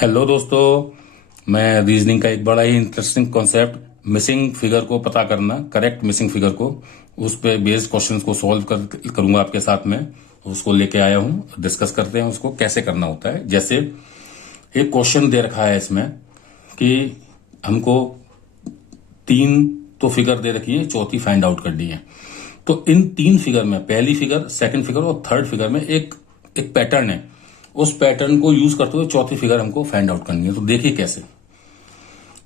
Hello दोस्तों, मैं reasoning का एक बड़ा ही इंटरेस्टिंग कॉन्सेप्ट मिसिंग फिगर को पता करना, करेक्ट मिसिंग फिगर को, उस पे बेस्ड क्वेश्चंस को सॉल्व करूंगा आपके साथ में। उसको लेके आया हूं, डिस्कस करते हैं उसको कैसे करना होता है। जैसे एक क्वेश्चन दे रखा है इसमें कि हमको 3 तो फिगर दे रखी है, चौथी फाइंड आउट करनी है। तो इन 3 फिगर में, पहली फिगर, सेकंड फिगर और थर्ड फिगर में एक पैटर्न है। उस पैटर्न को यूज करते हुए चौथी फिगर हमको फाइंड आउट करनी है। तो देखिए कैसे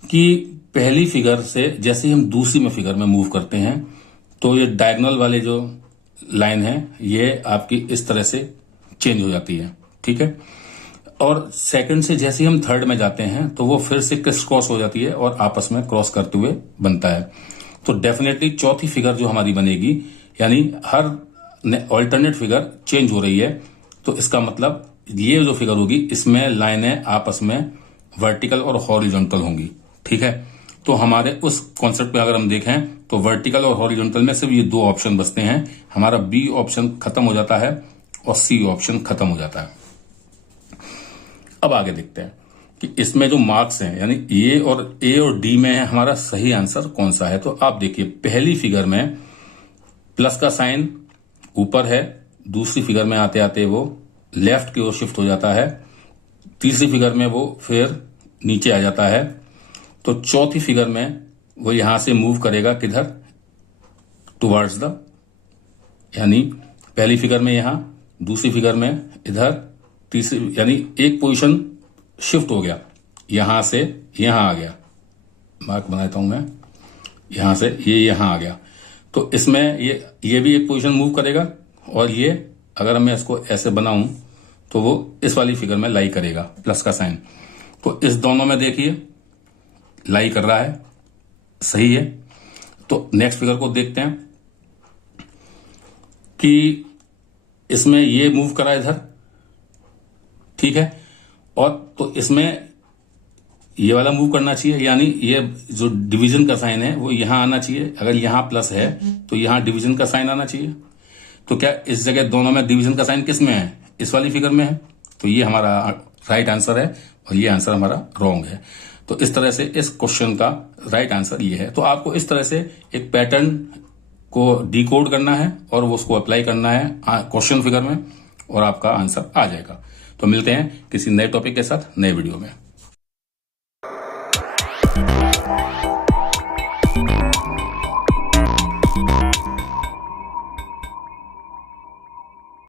कि पहली फिगर से जैसे ही हम दूसरी में फिगर में मूव करते हैं तो ये डायगोनल वाले जो लाइन है ये आपकी इस तरह से चेंज हो जाती है, ठीक है। और सेकंड से जैसे ही हम थर्ड में जाते हैं तो वो फिर से क्रिस क्रॉस हो जाती है और आपस में क्रॉस करते हुए बनता है। तो डेफिनेटली चौथी फिगर जो हमारी बनेगी, यानी हर ऑल्टरनेट फिगर चेंज हो रही है, तो इसका मतलब ये जो फिगर होगी इसमें लाइनें आपस में वर्टिकल और हॉरिजॉन्टल होंगी, ठीक है। तो हमारे उस कॉन्सेप्ट पे अगर हम देखें तो वर्टिकल और हॉरिजॉन्टल में सिर्फ ये 2 ऑप्शन बचते हैं। हमारा बी ऑप्शन खत्म हो जाता है और सी ऑप्शन खत्म हो जाता है। अब आगे देखते हैं कि इसमें जो मार्क्स हैं, यानी ए और डी में है हमारा सही आंसर कौन सा है। तो आप देखिए पहली फिगर में प्लस का साइन ऊपर है, दूसरी फिगर में आते आते वो लेफ्ट की ओर शिफ्ट हो जाता है, तीसरी फिगर में वो फिर नीचे आ जाता है। तो चौथी फिगर में वो यहां से मूव करेगा किधर, टुवर्ड्स द, यानी पहली फिगर में यहां, दूसरी फिगर में इधर, तीसरी, यानी एक पोजीशन शिफ्ट हो गया, यहां से यहां आ गया। मार्क बनाता हूं मैं, यहां से ये यहां आ गया। तो इसमें ये भी एक पोजीशन मूव करेगा और ये अगर मैं इसको ऐसे बनाऊं तो वो इस वाली फिगर में लाई करेगा, प्लस का साइन। तो इस दोनों में देखिए लाई कर रहा है, सही है। तो नेक्स्ट फिगर को देखते हैं कि इसमें ये मूव करा इधर, ठीक है, और तो इसमें ये वाला मूव करना चाहिए, यानी ये जो डिवीजन का साइन है वो यहां आना चाहिए। अगर यहां प्लस है तो यहां डिवीजन का साइन आना चाहिए। तो क्या इस जगह दोनों में डिवीजन का साइन किस में है, इस वाली फिगर में है। तो ये हमारा राइट आंसर है और ये आंसर हमारा रॉन्ग है। तो इस तरह से इस क्वेश्चन का राइट आंसर ये है। तो आपको इस तरह से एक पैटर्न को डिकोड करना है और वो उसको अप्लाई करना है क्वेश्चन फिगर में और आपका आंसर आ जाएगा। तो मिलते हैं किसी नए टॉपिक के साथ नए वीडियो में।